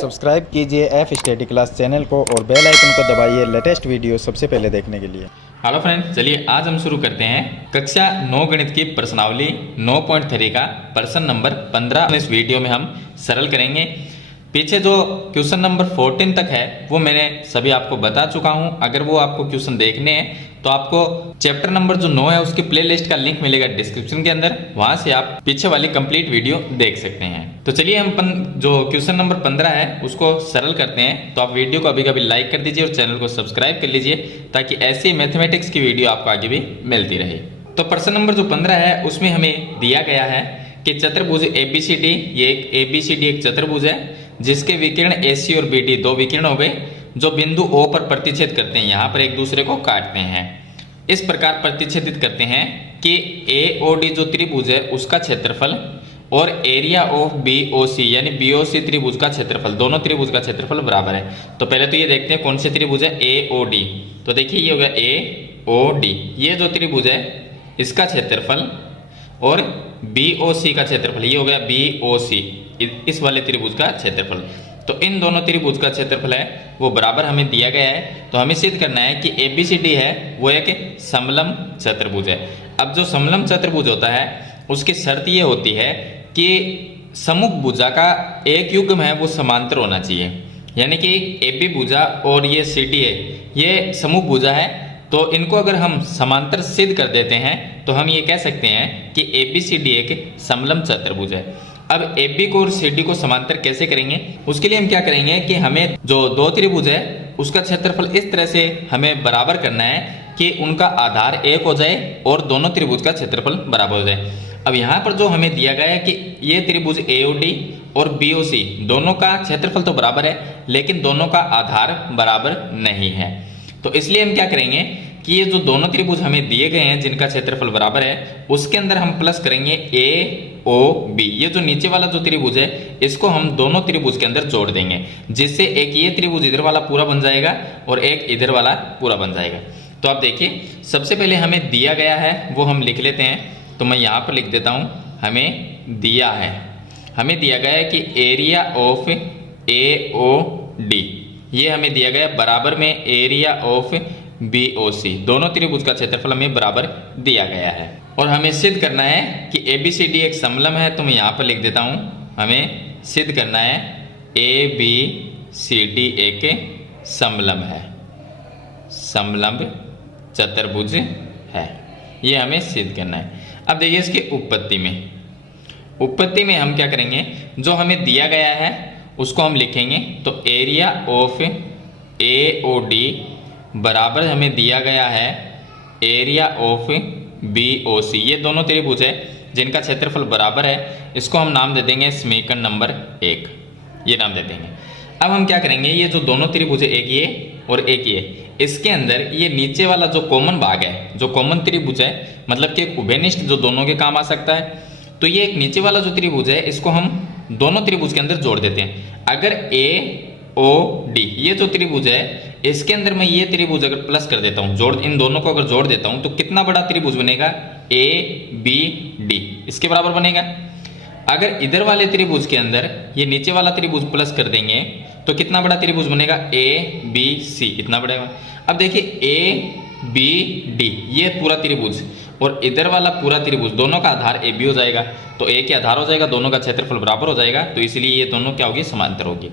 Subscribe कीजिए F study class channel को और बेल आइकन को दबाइए लेटेस्ट वीडियो सबसे पहले देखने के लिए। हेलो फ्रेंड्स, चलिए आज हम शुरू करते हैं कक्षा 9 गणित की प्रश्नावली 9.3 का प्रश्न नंबर 15। इस वीडियो में हम सरल करेंगे। पीछे जो क्वेश्चन नंबर 14 तक है वो मैंने सभी आपको बता चुका हूं। अगर वो आपको क्वेश्चन देखने हैं तो आपको चैप्टर नंबर जो 9 है उसकी प्लेलिस्ट का लिंक मिलेगा डिस्क्रिप्शन के अंदर, वहां से आप पीछे वाली कंप्लीट वीडियो देख सकते हैं। तो चलिए हम जो क्वेश्चन नंबर 15 है उसको सरल करते हैं। तो आप वीडियो को अभी कभी लाइक कर दीजिए और चैनल को सब्सक्राइब कर लीजिए ताकि ऐसी मैथमेटिक्स की वीडियो आपको आगे भी मिलती रहे। तो प्रश्न नंबर जो 15 है उसमें हमें दिया गया है कि चतुर्भुज ABCD, ये एक ABCD एक चतुर्भुज है जिसके विकिरण AC और BD दो विकिरण हो गए जो बिंदु O पर प्रतिच्छेद करते हैं, यहाँ पर एक दूसरे को काटते हैं। इस प्रकार प्रतिच्छेदित करते हैं कि AOD जो त्रिभुज है उसका क्षेत्रफल और एरिया ऑफ BOC यानी BOC त्रिभुज का क्षेत्रफल, दोनों त्रिभुज का क्षेत्रफल बराबर है। तो पहले तो ये देखते हैं कौन से त्रिभुज है AOD। तो देखिए ये हो गया AOD, ये जो त्रिभुज है इसका क्षेत्रफल और BOC का क्षेत्रफल, ये हो गया BOC, इस वाले त्रिभुज का क्षेत्रफल। तो इन दोनों त्रिभुज का क्षेत्रफल है वो बराबर हमें दिया गया है। तो हमें सिद्ध करना है कि ABCD है वो एक समलम चतुर्भुज है। अब जो समलम चतुर्भुज होता है उसकी शर्त ये होती है कि सम्मुख भुजा का एक युग्म है वो समांतर होना चाहिए, यानी कि AB भुजा और ये CD है ये सम्मुख भुजा है। तो इनको अगर हम समांतर सिद्ध कर देते हैं तो हम ये कह सकते हैं कि ABCD एक समलम चतुर्भुज है। अब AB को और CD को समांतर कैसे करेंगे, उसके लिए हम क्या करेंगे कि हमें जो दो त्रिभुज है उसका क्षेत्रफल इस तरह से हमें बराबर करना है कि उनका आधार एक हो जाए और दोनों त्रिभुज का क्षेत्रफल बराबर हो जाए। अब यहाँ पर जो हमें दिया गया है कि ये त्रिभुज AOD और BOC दोनों का क्षेत्रफल तो बराबर है लेकिन दोनों का आधार बराबर नहीं है। तो इसलिए हम क्या करेंगे कि ये जो दोनों त्रिभुज हमें दिए गए हैं जिनका क्षेत्रफल बराबर है उसके अंदर हम प्लस करेंगे AOB। ये जो नीचे वाला जो त्रिभुज है इसको हम दोनों त्रिभुज के अंदर जोड़ देंगे जिससे एक ये त्रिभुज इधर वाला पूरा बन जाएगा और एक इधर वाला पूरा बन जाएगा। तो आप देखिए सबसे पहले हमें दिया गया है वो हम लिख लेते हैं। तो मैं यहाँ पर लिख देता हूँ हमें दिया गया है कि एरिया ऑफ AOD ये हमें दिया गया बराबर में एरिया ऑफ BOC, दोनों त्रिभुज का क्षेत्रफल हमें बराबर दिया गया है। और हमें सिद्ध करना है कि ABCD एक समलम है। तो मैं यहाँ पर लिख देता हूँ हमें सिद्ध करना है ABCD एक समलम है, समलंब चतुर्भुज है, ये हमें सिद्ध करना है। अब देखिए इसकी उत्पत्ति में हम क्या करेंगे, जो हमें दिया गया है उसको हम लिखेंगे। तो एरिया ऑफ AOD बराबर हमें दिया गया है एरिया ऑफ BOC, ये दोनों त्रिभुज है जिनका क्षेत्रफल बराबर है। इसको हम नाम दे देंगे समीकरण नंबर 1, ये नाम दे देंगे। अब हम क्या करेंगे, ये जो दोनों त्रिभुज है एक ये और एक ये, इसके अंदर ये नीचे वाला जो कॉमन भाग है, जो कॉमन त्रिभुज है मतलब कि उभयनिष्ठ जो दोनों के काम आ सकता है, तो ये एक नीचे वाला जो त्रिभुज है इसको हम दोनों त्रिभुज के अंदर जोड़ देते हैं। अगर AOD ये जो त्रिभुज है इसके अंदर मैं ये त्रिभुज अगर प्लस कर देता हूँ, जोड़ इन दोनों को अगर जोड़ देता हूँ तो कितना बड़ा त्रिभुज बनेगा, ABD इसके बराबर बनेगा। अगर इधर वाले त्रिभुज के अंदर ये नीचे वाला त्रिभुज प्लस कर देंगे तो कितना बड़ा त्रिभुज बनेगा, ABC इतना बड़ा। अब देखिए ABD ये पूरा त्रिभुज और इधर वाला पूरा त्रिभुज दोनों का आधार AB हो जाएगा, तो A के आधार हो जाएगा, दोनों का क्षेत्रफल बराबर हो जाएगा। तो इसलिए ये दोनों क्या होगी, समांतर होगी।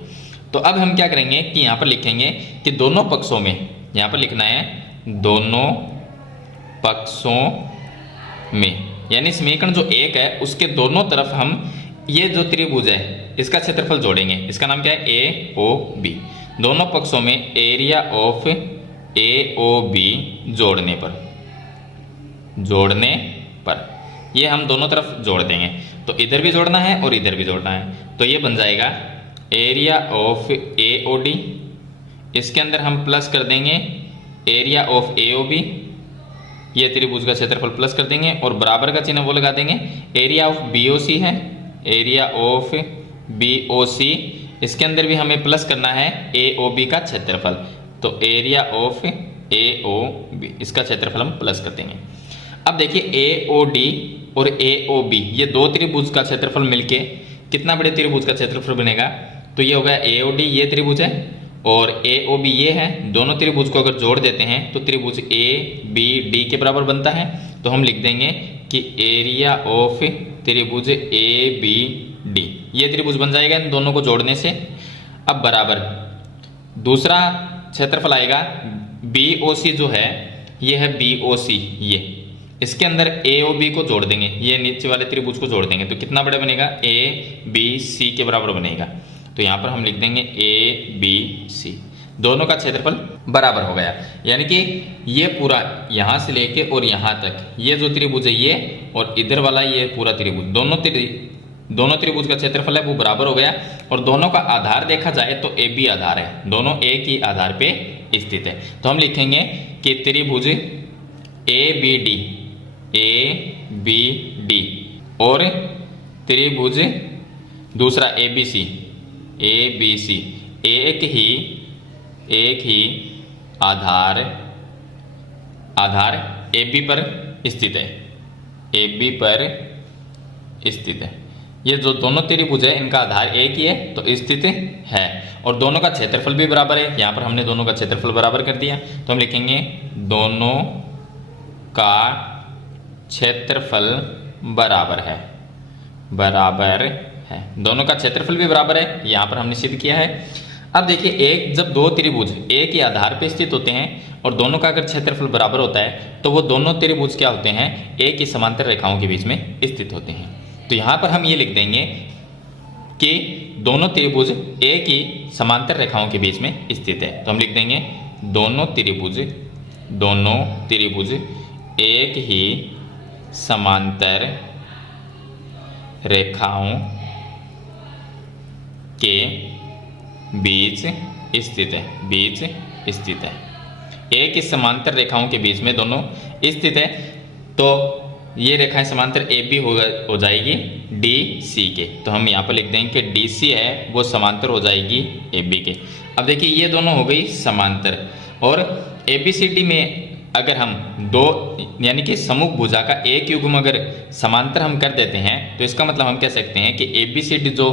तो अब हम क्या करेंगे कि यहाँ पर लिखेंगे कि दोनों पक्षों में, यहाँ पर लिखना है दोनों पक्षों में, यानी समीकरण जो 1 है उसके दोनों तरफ हम ये जो त्रिभुज है इसका क्षेत्रफल जोड़ेंगे। इसका नाम क्या है, AOB। दोनों पक्षों में एरिया ऑफ AOB जोड़ने पर ये हम दोनों तरफ जोड़ देंगे। तो इधर भी जोड़ना है और इधर भी जोड़ना है। तो ये बन जाएगा एरिया ऑफ AOD, इसके अंदर हम प्लस कर देंगे एरिया ऑफ AOB, ये त्रिभुज का क्षेत्रफल प्लस कर देंगे और बराबर का चिन्ह वो लगा देंगे। एरिया ऑफ BOC है, एरिया ऑफ BOC इसके अंदर भी हमें प्लस करना है AOB का क्षेत्रफल। तो एरिया ऑफ AOB इसका क्षेत्रफल हम प्लस कर देंगे। अब देखिए AOD और AOB ये दो त्रिभुज का क्षेत्रफल मिलके कितना बड़े त्रिभुज का क्षेत्रफल बनेगा, तो ये हो गया ए ओ डी, ये त्रिभुज है, और ए ओ बी ये है। दोनों त्रिभुज को अगर जोड़ देते हैं तो त्रिभुज ए बी डी के बराबर बनता है। तो हम लिख देंगे कि एरिया ऑफ त्रिभुज ए बी डी, ये त्रिभुज बन जाएगा इन दोनों को जोड़ने से। अब बराबर दूसरा क्षेत्रफल आएगा बी ओ सी, जो है ये है बी ओ सी, ये इसके अंदर ए ओ बी को जोड़ देंगे, ये नीचे वाले त्रिभुज को जोड़ देंगे तो कितना बड़ा बनेगा, ए बी सी के बराबर बनेगा। तो यहाँ पर हम लिख देंगे ए बी सी, दोनों का क्षेत्रफल बराबर हो गया। यानी कि ये पूरा यहाँ से लेके और यहाँ तक ये जो त्रिभुज है ये, और इधर वाला ये पूरा त्रिभुज, दोनों त्रिभुज का क्षेत्रफल है वो बराबर हो गया। और दोनों का आधार देखा जाए तो ए बी आधार है, दोनों एक ही आधार पे स्थित है। तो हम लिखेंगे कि त्रिभुज A B D, A B D, और त्रिभुज दूसरा A B C, A B C एक ही आधार ए बी पर स्थित है, ए बी पर स्थित है। ये जो दोनों त्रिभुज है इनका आधार एक ही है तो स्थित है, और दोनों का क्षेत्रफल भी बराबर है। यहाँ पर हमने दोनों का क्षेत्रफल बराबर कर दिया, तो हम लिखेंगे दोनों का क्षेत्रफल बराबर है, दोनों का क्षेत्रफल भी बराबर है, यहाँ पर हमने सिद्ध किया है। अब देखिए जब दो त्रिभुज एक ही आधार पर स्थित होते हैं और दोनों का अगर क्षेत्रफल बराबर होता है तो वो दोनों त्रिभुज क्या होते हैं, एक ही समांतर रेखाओं के बीच में स्थित होते हैं। तो यहाँ पर हम ये लिख देंगे कि दोनों त्रिभुज एक ही समांतर रेखाओं के बीच में स्थित है। तो हम लिख देंगे दोनों त्रिभुज एक ही समांतर रेखाओं के बीच स्थित है, एक ही समांतर रेखाओं के बीच में दोनों स्थित है। तो ये रेखाएं समांतर ए बी हो जाएगी डी सी के, तो हम यहाँ पर लिख देंगे कि डी सी है वो समांतर हो जाएगी ए बी के। अब देखिए ये दोनों हो गई समांतर, और ए बी सी डी में अगर हम दो यानी कि सममुख भुजा का एक युग्म अगर समांतर हम कर देते हैं तो इसका मतलब हम कह सकते हैं कि ए बी सी डी जो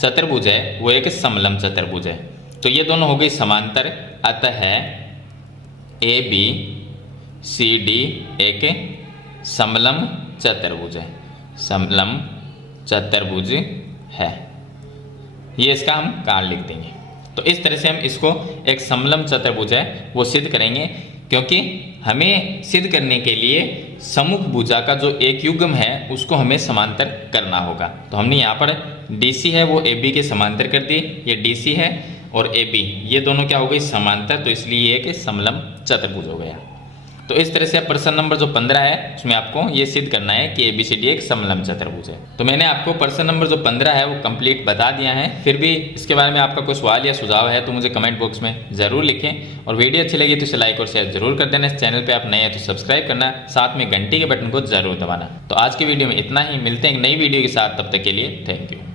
चतुर्भुज है वो एक समलंब चतुर्भुज है। तो ये दोनों हो गई समांतर, अतः ए बी सी डी एक समलंब चतुर्भुज है। ये इसका हम कारण लिख देंगे। तो इस तरह से हम इसको एक समलंब चतुर्भुज है वो सिद्ध करेंगे, क्योंकि हमें सिद्ध करने के लिए सम्मुख भुजा का जो एक युग्म है उसको हमें समांतर करना होगा। तो हमने यहाँ पर DC है वो AB के समांतर कर दी, ये DC है और AB ये दोनों क्या हो गई समांतर, तो इसलिए ये एक समलंब चतुर्भुज हो गया। तो इस तरह से प्रश्न नंबर जो 15 है उसमें आपको ये सिद्ध करना है कि ABCD एक समलंब चतुर्भुज है। तो मैंने आपको प्रश्न नंबर जो 15 है वो कंप्लीट बता दिया है। फिर भी इसके बारे में आपका कोई सवाल या सुझाव है तो मुझे कमेंट बॉक्स में ज़रूर लिखें, और वीडियो अच्छी लगी तो इसे लाइक और शेयर जरूर कर देना। इस चैनल पर आप नए हैं तो सब्सक्राइब करना, साथ में घंटी के बटन को जरूर दबाना। तो आज की वीडियो में इतना ही, मिलते हैं एक नई वीडियो के साथ, तब तक के लिए थैंक यू।